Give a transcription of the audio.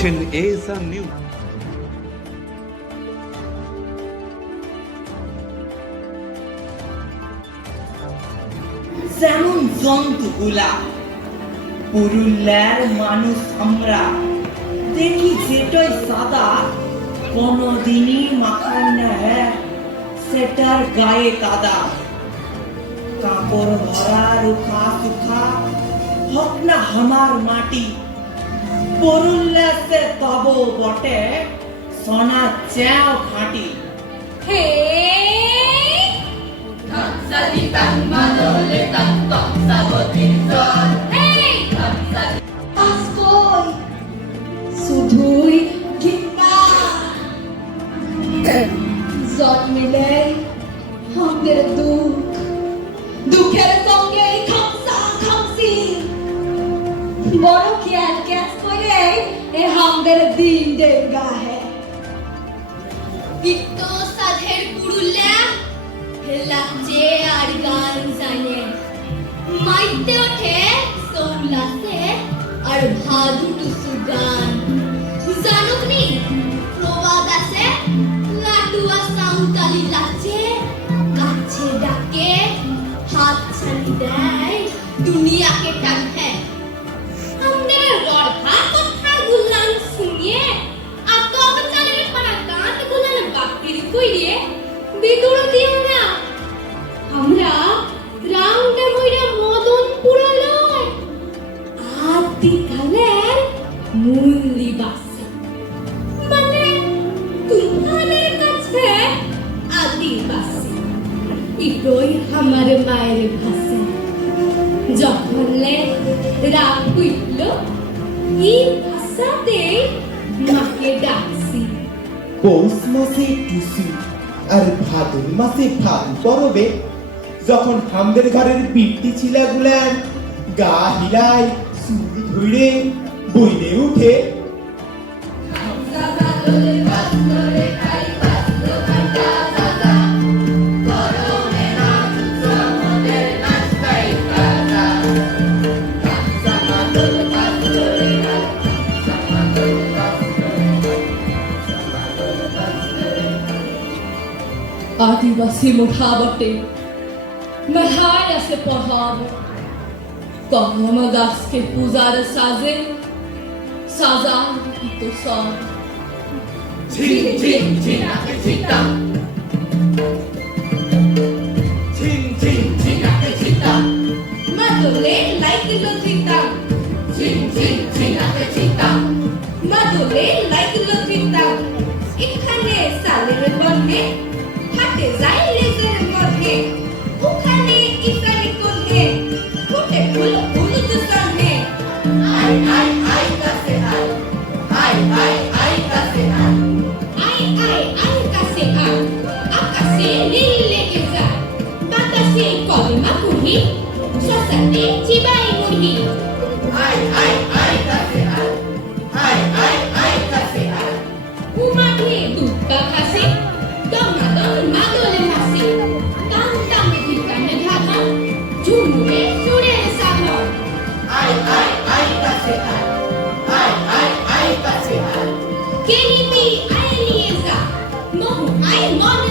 দেখছেন ASR news যেমন জন্তুগুলা, পুরুলিয়ার মানুষ আমরা। দেখি যেটাই সাদা, কোনদিনই মাখায় না হ্যাঁ সেটার গায়ে কাদা। কাপড় ভরা রুখা সুখা হক না হামার মাটি পুরুলিয়া সে তব বটে সোনা চ্যাও খাঁটি। হে এই আসকই শুধুই কিনা জন্মিলে আমাদের দুঃখ। দুঃখের সঙ্গে খামসা খামসি। বড় খেয়াল ক্যাচ করে এ আমাদের দিন দেগা হ্যাঁ তিক্ত সাধের পুরুলিয়া হেলাচ্ছে আর গান জানে। মাইতে ওঠে আদি কালের মূল্যি বাসে মানে তোমাদের কাছে আদিবাসী। মায়ের ভাষা। যখন রাগ উঠল এই ভাষাতে মাকে ডাকছি। পৌষ মাসে টুসু আর ভাদর মাসে ভাদু পরবে। যখন হামদের ঘরের পিপটি ছিলা গুলান গা হিলায় সুর ধরে বইলে উঠে আদিবাসী कौन दास के पुजार साजे साजा तो सौन झिन झिन झिना के झिता झिन झिन झिना के झिता मधुले लाइक लो झिता झिन झिन झिना के झिता मधुले लाइक लो झिता इखाने सालेर बनने हाथे जाइले से मरने চিবাই মুরগি আই আই আই কাছে আই আই আই আই কাছে আই উমাকে দুক্কা খাসে দমা দম মাদলে হাসে কান্তা মেথি কান্ড ঢাকা ঝুমুরে সুরে সাধন আই আই আই কাছে আই আই আই আই কাছে আই কেলিপি আই নিয়ে যা নহু আই মনে